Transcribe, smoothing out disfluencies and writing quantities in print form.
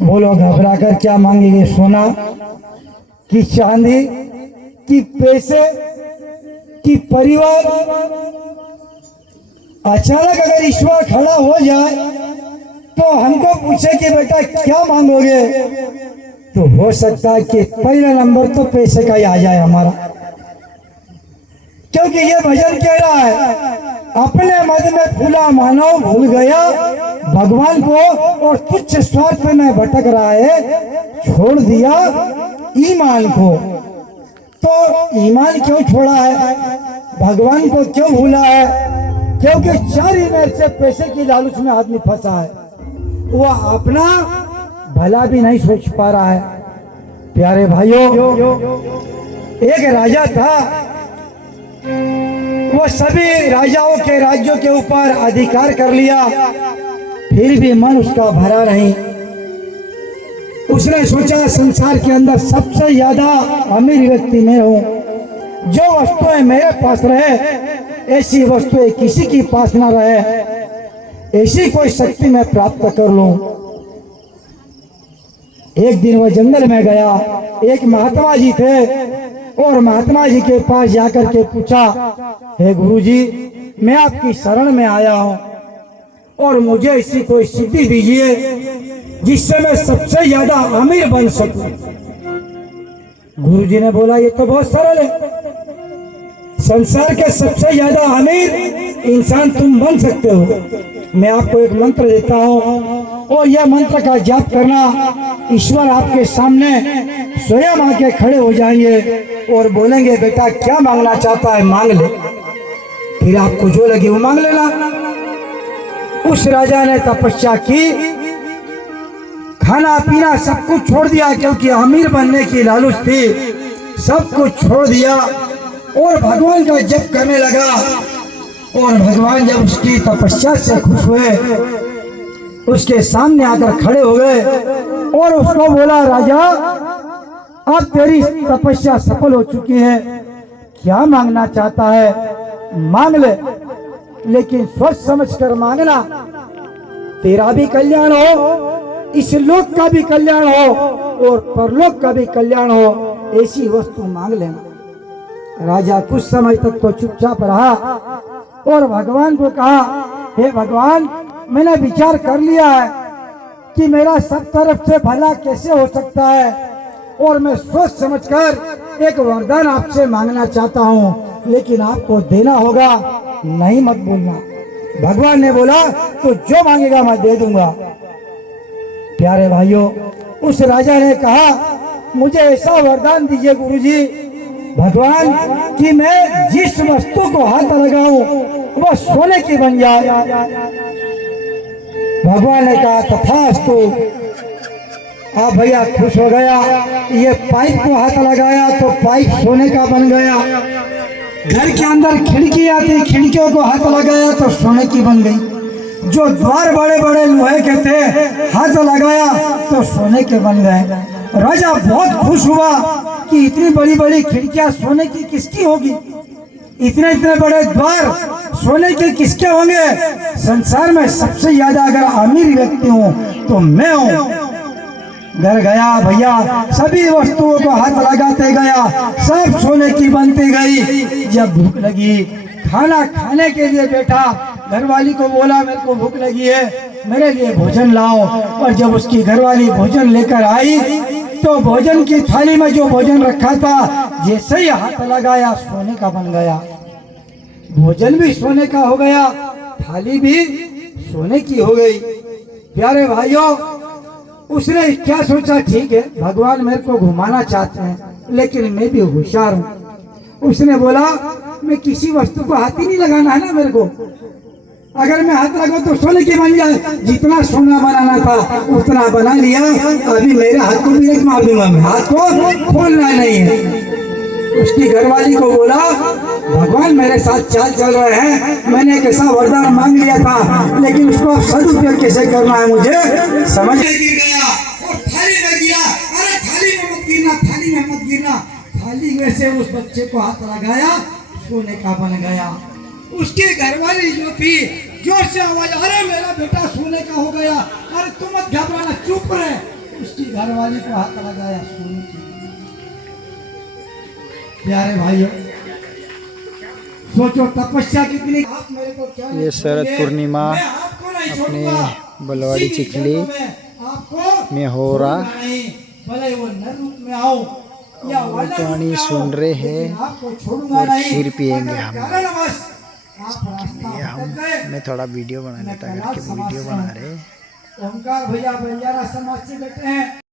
बोलो घबरा कर क्या मांगेंगे, सोना कि चांदी कि पैसे कि परिवार? अचानक अगर ईश्वर खड़ा हो जाए तो हमको पूछे कि बेटा क्या मांगोगे, तो हो सकता है कि पहला नंबर तो पैसे का ही आ जाए हमारा। क्योंकि ये भजन कह रहा है, अपने मद में फूला मानव भूल गया भगवान को और तुच्छ स्वार्थ में भटक रहा है, छोड़ दिया ईमान को। तो ईमान क्यों छोड़ा है, भगवान को क्यों भूला है? क्योंकि चार ही मेर से पैसे की लालच में आदमी फंसा है, वो अपना भला भी नहीं सोच पा रहा है। प्यारे भाइयों, एक राजा था, वो सभी राजाओं के राज्यों के ऊपर अधिकार कर लिया, फिर भी मन उसका भरा नहीं। उसने सोचा संसार के अंदर सबसे ज्यादा अमीर व्यक्ति मैं हूँ, जो वस्तुएं मेरे पास रहे ऐसी वस्तुएं किसी के पास ना रहे, ऐसी कोई शक्ति मैं प्राप्त कर लूं। एक दिन वह जंगल में गया, एक महात्मा जी थे और महात्मा जी के पास जाकर के पूछा, हे गुरुजी, मैं आपकी शरण में आया हूँ और मुझे ऐसी कोई सिद्धि दीजिए जिससे मैं सबसे ज्यादा अमीर बन सकूं। गुरुजी ने बोला, ये तो बहुत सरल है, संसार के सबसे ज्यादा अमीर इंसान तुम बन सकते हो। मैं आपको एक मंत्र देता हूँ और यह मंत्र का जाप करना, ईश्वर आपके सामने स्वयं आके खड़े हो जाएंगे और बोलेंगे, बेटा क्या मांगना चाहता है मांग ले, फिर आपको जो लगे वो मांग लेना। उस राजा ने तपस्या की, खाना पीना सब कुछ छोड़ दिया, क्योंकि अमीर बनने की लालच थी, सब कुछ छोड़ दिया और भगवान का जप करने लगा। और भगवान जब उसकी तपस्या से खुश हुए, उसके सामने आकर खड़े हो गए और उसको बोला, राजा अब तेरी तपस्या सफल हो चुकी है, क्या मांगना चाहता है मांग ले, लेकिन सोच समझ कर मांगना, तेरा भी कल्याण हो, इस लोक का भी कल्याण हो और परलोक का भी कल्याण हो, ऐसी वस्तु मांग लेना। राजा कुछ समय तक तो चुपचाप रहा और भगवान को कहा, हे भगवान, मैंने विचार कर लिया है कि मेरा सब तरफ से भला कैसे हो सकता है और मैं सोच समझकर एक वरदान आपसे मांगना चाहता हूँ, लेकिन आपको देना होगा, नहीं मत बोलना। भगवान ने बोला, तो जो मांगेगा मैं दे दूंगा। प्यारे भाइयों, उस राजा ने कहा, मुझे ऐसा वरदान दीजिए गुरुजी भगवान कि मैं जिस वस्तु को हाथ लगाऊं वो सोने की बन जाए। भगवान ने कहा, तथास्तु। आप भैया खुश हो गया, ये पाइप को हाथ लगाया तो पाइप सोने का बन गया। घर के अंदर खिड़की आती, खिड़कियों को हाथ लगाया तो सोने की बन गई। जो द्वार बड़े बड़े लोहे के थे, हाथ लगाया तो सोने के बन गए। राजा बहुत खुश हुआ कि इतनी बड़ी बड़ी खिड़कियां सोने की किसकी होगी, इतने इतने बड़े द्वार सोने के किसके होंगे। संसार में सबसे ज्यादा अगर अमीर व्यक्ति हूँ तो मैं हूँ। घर गया भैया, सभी वस्तुओं को हाथ लगाते गया, सब सोने की बनती गई। जब भूख लगी, खाना खाने के लिए बैठा, घरवाली को बोला, मेरे को भूख लगी है, मेरे लिए भोजन लाओ। और जब उसकी घरवाली भोजन लेकर आई तो भोजन की थाली में जो भोजन रखा था, जैसे ही हाथ लगाया सोने का बन गया। भोजन भी सोने का हो गया, थाली भी सोने की हो गई। प्यारे भाइयों, उसने क्या सोचा, ठीक है भगवान मेरे को घुमाना चाहते हैं, लेकिन मैं भी होशियार हूँ। उसने बोला, मैं किसी वस्तु को हाथ ही नहीं लगाना है ना मेरे को, अगर मैं हाथ लगाऊं तो सोने की बन जाए। जितना सोना बनाना था उतना बना लिया। अभी मेरे हाथ को भी एक मार दूंगा, मैं हाथ को खोलना नहीं है। उसकी घरवाली को बोला, भगवान मेरे साथ चाल चल रहे हैं, मैंने एक ऐसा वरदान मांग लिया था, लेकिन उसको अब सदुपयोग कैसे करना है मुझे समझ गिर गया। और थाली में गिरा, अरे थाली में मत गिरना, थाली में मत गिरना। थाली में से उस बच्चे को हाथ लगाया, सोने का बन गया। उसकी घरवाली जो थी जोर से आवाज, अरे मेरा बेटा सोने का हो गया, अरे तुम मत घबराना, चुप रहे। उसकी घरवाली को हाथ लगाया सोने की। प्यारे भाइयों, सोचो तपस्या कितनी। आप मेरे को क्या ये शरद पूर्णिमा अपने बलवाड़ी चिखली में हो रहा। भले वो नर रूप में आओ या वाला कहानी रूप में सुन आओ, रहे हैं लेकिन आपको छोड़ूंगा और नहीं। खीर पिएंगे अगर हम। कारणवश आप रास्ता ये हम भटक गए, मैं थोड़ा वीडियो बना लेता करके वीडियो बना रहे। ओंकार भैया बंजारा समाज से बैठे हैं।